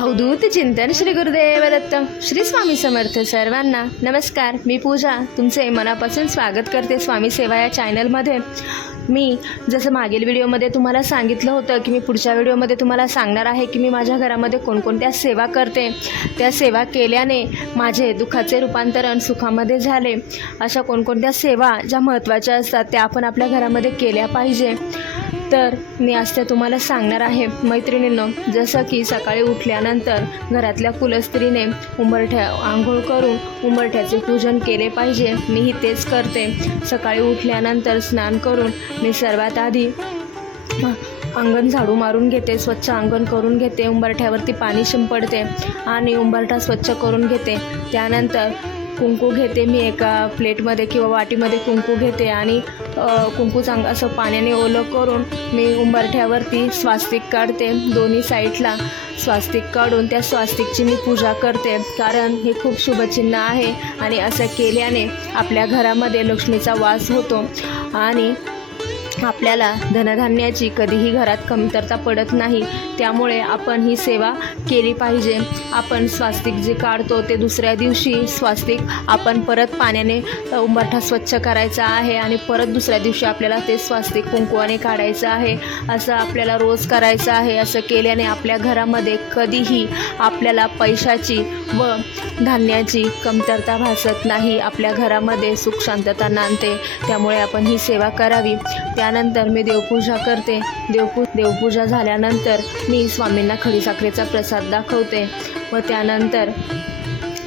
अवधूत चिंतन श्री गुरुदेव दत्त श्री स्वामी समर्थ सर्वांना नमस्कार. मी पूजा तुमचे मनापासून स्वागत करते स्वामी सेवा या चॅनलमध्ये. मी जसं मागील व्हिडिओमध्ये तुम्हाला सांगितलं होतं की मी पुढच्या व्हिडिओमध्ये तुम्हाला सांगणार आहे की मी माझ्या घरामध्ये कोणकोणत्या सेवा करते. त्या सेवा केल्याने माझे दुःखाचे रूपांतरण सुखामध्ये झाले. अशा कोणकोणत्या सेवा ज्या महत्त्वाच्या असतात त्या आपण आपल्या घरामध्ये केल्या पाहिजे. तर मी आज त्या तुम्हाला सांगणार आहे मैत्रिणींनो. जसं की सकाळी उठल्यानंतर घरातल्या कुलस्त्रीने उंबरठ्या आंघोळ करून उंबरठ्याचे पूजन केले पाहिजे. मीही तेच करते. सकाळी उठल्यानंतर स्नान करून मी सर्वात आधी अंगण झाडू मारून घेते स्वच्छ अंगण करून घेते उंबरठ्यावरती पाणी शिंपडते आणि उंबरठा स्वच्छ करून घेते. त्यानंतर कुंकू घेते मी एका प्लेटमध्ये किंवा वाटीमध्ये कुंकू घेते आणि कुंकू चांग असं पाण्याने ओलं करून मी उंबरठ्यावरती स्वास्तिक काढते दोन्ही साईडला. स्वास्तिक काढून त्या स्वास्तिकची मी पूजा करते. कारण हे खूप शुभचिन्ह आहे आणि असं केल्याने आपल्या घरामध्ये लक्ष्मीचा वास होतो. आणि आपल्याला धनधान्याची कधीही घरात कमतरता पडत नाही. त्यामुळे आपण ही सेवा केली पाहिजे. आपण स्वास्तिक जे काढतो ते दुसऱ्या दिवशी स्वास्तिक. आपण परत पाण्याने उंबरठा स्वच्छ करायचा आहे आणि परत दुसऱ्या दिवशी आपल्याला ते स्वास्तिक कुंकवाने काढायचं आहे. असं आपल्याला रोज करायचं आहे. असं केल्याने आपल्या घरामध्ये कधीही आपल्याला पैशाची व धान्याची कमतरता भासत नाही. आपल्या घरामध्ये सुख शांतता नांदते. त्यामुळे आपण ही सेवा करावी. त्या त्यानंतर मी देवपूजा करते. देवपू देवपूजा झाल्यानंतर मी स्वामींना खडीसाखरेचा प्रसाद दाखवते व त्यानंतर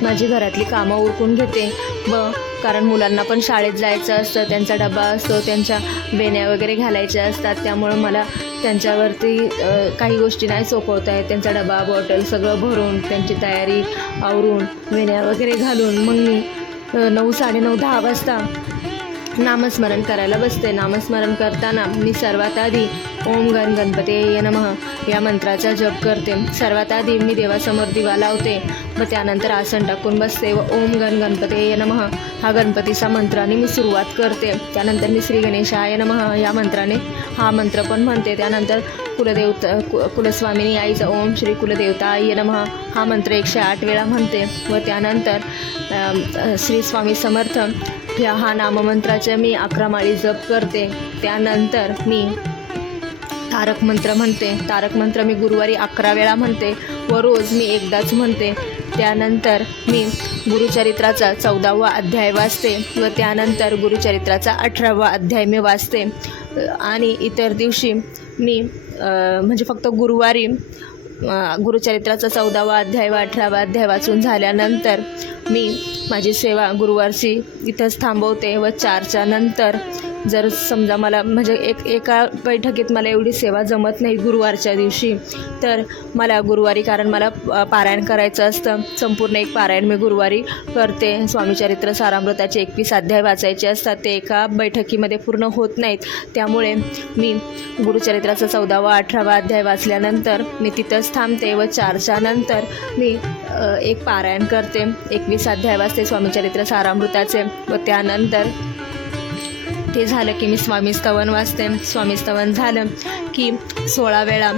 माझी घरातली कामं उरकून घेते व कारण मुलांना पण शाळेत जायचं असतं त्यांचा डबा असतो त्यांच्या बेण्या वगैरे घालायच्या असतात त्यामुळं मला त्यांच्यावरती काही गोष्टी नाही सोपवता येत. त्यांचा डबा बॉटल सगळं भरून त्यांची तयारी आवरून वेण्या वगैरे घालून मग मी अ, नऊ साडेनऊ दहा वाजता नामस्मरण करायला बसते. नामस्मरण करताना मी सर्वात आधी ओम गण गणपते नमः या मंत्राचा जप करते. सर्वात आधी मी देवासमोर दिवा लावते व त्यानंतर आसन टाकून बसते व ओम गण गणपते नमः हा गणपतीचा मंत्राने मी सुरुवात करते. त्यानंतर मी श्री गणेशाय नमः या मंत्राने हा मंत्र पण म्हणते. त्यानंतर कुलदेवता कु कुलस्वामिनी आईचा ओम श्री कुलदेवता आई नमः हा मंत्र एकशे आठ वेळा म्हणते व त्यानंतर श्री स्वामी समर्थ ह्या हा नाममंत्राच्या मी अकरा माळी जप करते. त्यानंतर मी तारक मंत्र म्हणते. तारक मंत्र मी गुरुवारी अकरा वेळा म्हणते व रोज मी एकदाच म्हणते. त्यानंतर मी गुरुचरित्राचा चौदावा अध्याय वाचते व त्यानंतर गुरुचरित्राचा अठरावा अध्याय मी वाचते. आणि इतर दिवशी मी म्हणजे फक्त गुरुवारी गुरुचरित्राचा चौदावा अध्याय व अठरावा अध्याय वाचून झाल्यानंतर मी माझी सेवा गुरुवारची इथंच थांबवते व चारच्या नंतर जर समजा मला म्हणजे एक एका बैठकीत मला एवढी सेवा जमत नाही गुरुवारच्या दिवशी तर मला गुरुवारी कारण मला पारायण करायचं असतं. संपूर्ण एक पारायण मी गुरुवारी करते. स्वामीचरित्र सारामृताचे एकवीस अध्याय वाचायचे असतात. ते एका बैठकीमध्ये पूर्ण होत नाहीत. त्यामुळे मी गुरुचरित्राचा चौदावा अठरावा अध्याय वाचल्यानंतर मी तिथंच थांबते व चारच्या नंतर मी एक पारायण करते. एकवीस अध्याय वाचते स्वामीचरित्र सारामृताचे व त्यानंतर ते झालं की मी स्वामी स्तवन वाचते. स्वामी स्तवन झालं की सोळा वेळा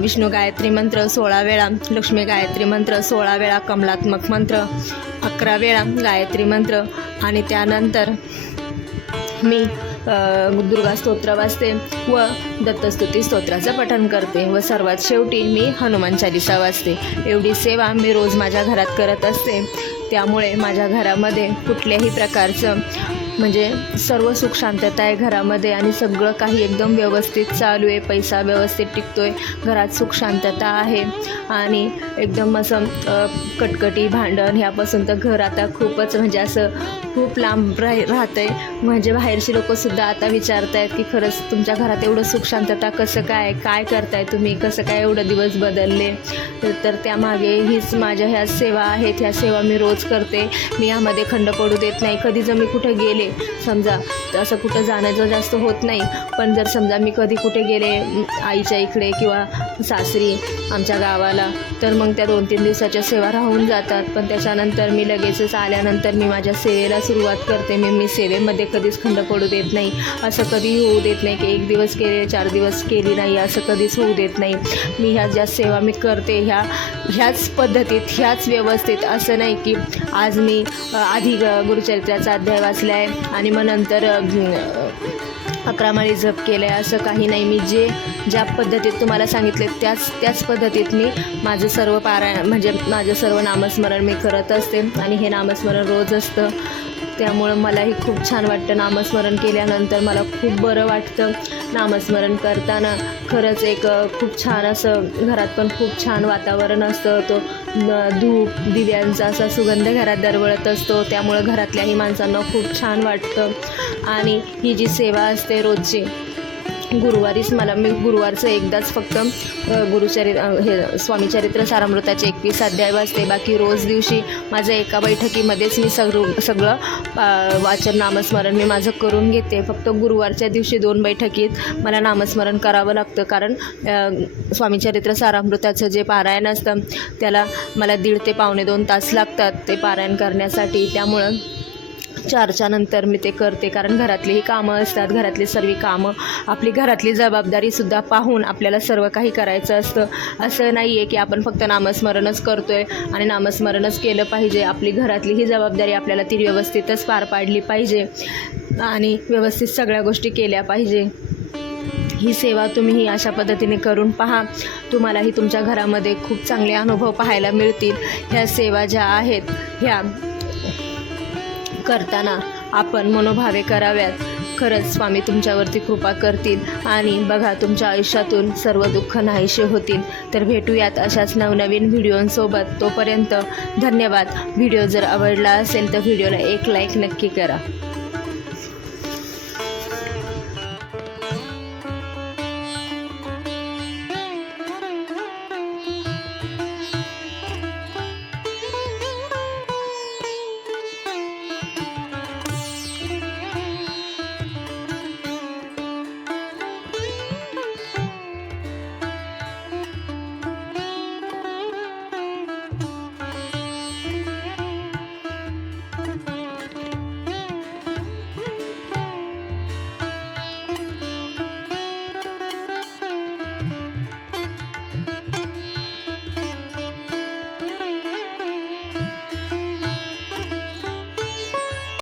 विष्णू गायत्री मंत्र सोळा वेळा लक्ष्मी गायत्री मंत्र सोळा वेळा कमलात्मक मंत्र अकरा वेळा गायत्री मंत्र आणि त्यानंतर मी दुर्गा स्तोत्र वाचते व दत्तस्तुती स्तोत्राचं पठण करते व सर्वात शेवटी मी हनुमान चालिसा वाचते. एवढी सेवा मी रोज माझ्या घरात करत असते. त्यामुळे माझ्या घरामध्ये कुठल्याही प्रकारचं म्हणजे सर्व सुख शांतता आहे घरामध्ये आणि सगळं काही एकदम व्यवस्थित चालू आहे. पैसा व्यवस्थित टिकतो आहे घरात सुख शांतता आहे. आणि एकदम असं कटकटी भांडण ह्यापासून तर घर आता खूपच म्हणजे असं खूप लांब राह राहतं आहे म्हणजे बाहेरची लोकंसुद्धा आता विचारत आहेत की खरंच तुमच्या घरात एवढं सुख शांतता कसं काय काय करताय तुम्ही? कसं काय एवढं दिवस बदलले? तर- तर त्यामागे हीच माझ्या ह्या सेवा आहेत. ह्या सेवा मी रोज करते. मी यामध्ये खंड पडू देत नाही. कधी जर मी कुठं गेले आहे. समजा असं कुठं जाण्याचं जास्त होत नाही. पण जर समजा मी कधी कुठे गेले आईच्या इकडे किंवा सासरी आमच्या गावाला तर मग त्या दोन तीन दिवसाच्या सेवा राहून जातात. पण त्याच्यानंतर मी लगेचच आल्यानंतर मी माझ्या सेवेला सुरुवात करते. मी मी सेवेमध्ये कधीच खंड पडू देत नाही. असं कधी होऊ देत नाही की एक दिवस केले चार दिवस केली नाही असं कधीच होऊ देत नाही. मी ह्या ज्या सेवा मी करते ह्या ह्याच पद्धतीत ह्याच व्यवस्थित असं नाही की आज मी आधी ग- गुरुचरित्राचा अध्याय वाचला आहे आणि मग नंतर अकरामाळी अकरा माळी जप केलं आहे असं काही नाही. मी जे ज्या पद्धतीत तुम्हाला सांगितले त्याच त्याच पद्धतीत मी माझं सर्व पारायण म्हणजे माझं सर्व नामस्मरण मी करत असते आणि हे नामस्मरण रोज असतं. त्यामुळं मलाही खूप छान वाटतं नामस्मरण केल्यानंतर. मला खूप बरं वाटतं नामस्मरण करताना. खरंच एक खूप छान असं घरात पण खूप छान वातावरण असतं. तो धूप दिव्यांचा असा सुगंध घरात दरवळत असतो. त्यामुळं घरातल्याही माणसांना खूप छान वाटतं. आणि ही जी सेवा असते रोजची गुरुवारीच मला मी गुरुवारचं एकदाच फक्त गुरुचरि गुरुचरित हे स्वामीचरित्र सारामृताचे एकवीस अध्याय वाचते. बाकी रोज दिवशी माझं एका बैठकीमध्येच मी सगळं सगळं वाचन नामस्मरण मी माझं करून घेते. फक्त गुरुवारच्या दिवशी दोन बैठकीत मला नामस्मरण करावं लागतं. कारण स्वामीचरित्र सारामृताचं जे पारायण असतं त्याला मला दीड ते पावणे दोन तास लागतात ते पारायण करण्यासाठी. त्यामुळं चारच्या नंतर मी ते करते कारण घरातलीही कामं असतात घरातली सर्व कामं आपली घरातली जबाबदारीसुद्धा पाहून आपल्याला सर्व काही करायचं असतं. असं नाही आहे की आपण फक्त नामस्मरणच करतो आहे आणि नामस्मरणच केलं पाहिजे. आपली घरातली ही जबाबदारी आपल्याला ती व्यवस्थितच पार पाडली पाहिजे आणि व्यवस्थित सगळ्या गोष्टी केल्या पाहिजे. ही सेवा तुम्ही अशा पद्धतीने करून पहा. तुम्हालाही तुमच्या घरामध्ये खूप चांगले अनुभव पाहायला मिळतील. ह्या सेवा ज्या आहेत ह्या करताना आपण मनोभावे कराव्यात. खरंच स्वामी तुमच्यावरती कृपा करतील आणि बघा तुमच्या आयुष्यातून सर्व दुःख नाहीसे होतील. तर भेटूयात अशाच नवनवीन व्हिडिओंसोबत. तोपर्यंत धन्यवाद. व्हिडिओ जर आवडला असेल तर व्हिडिओला एक लाईक नक्की करा.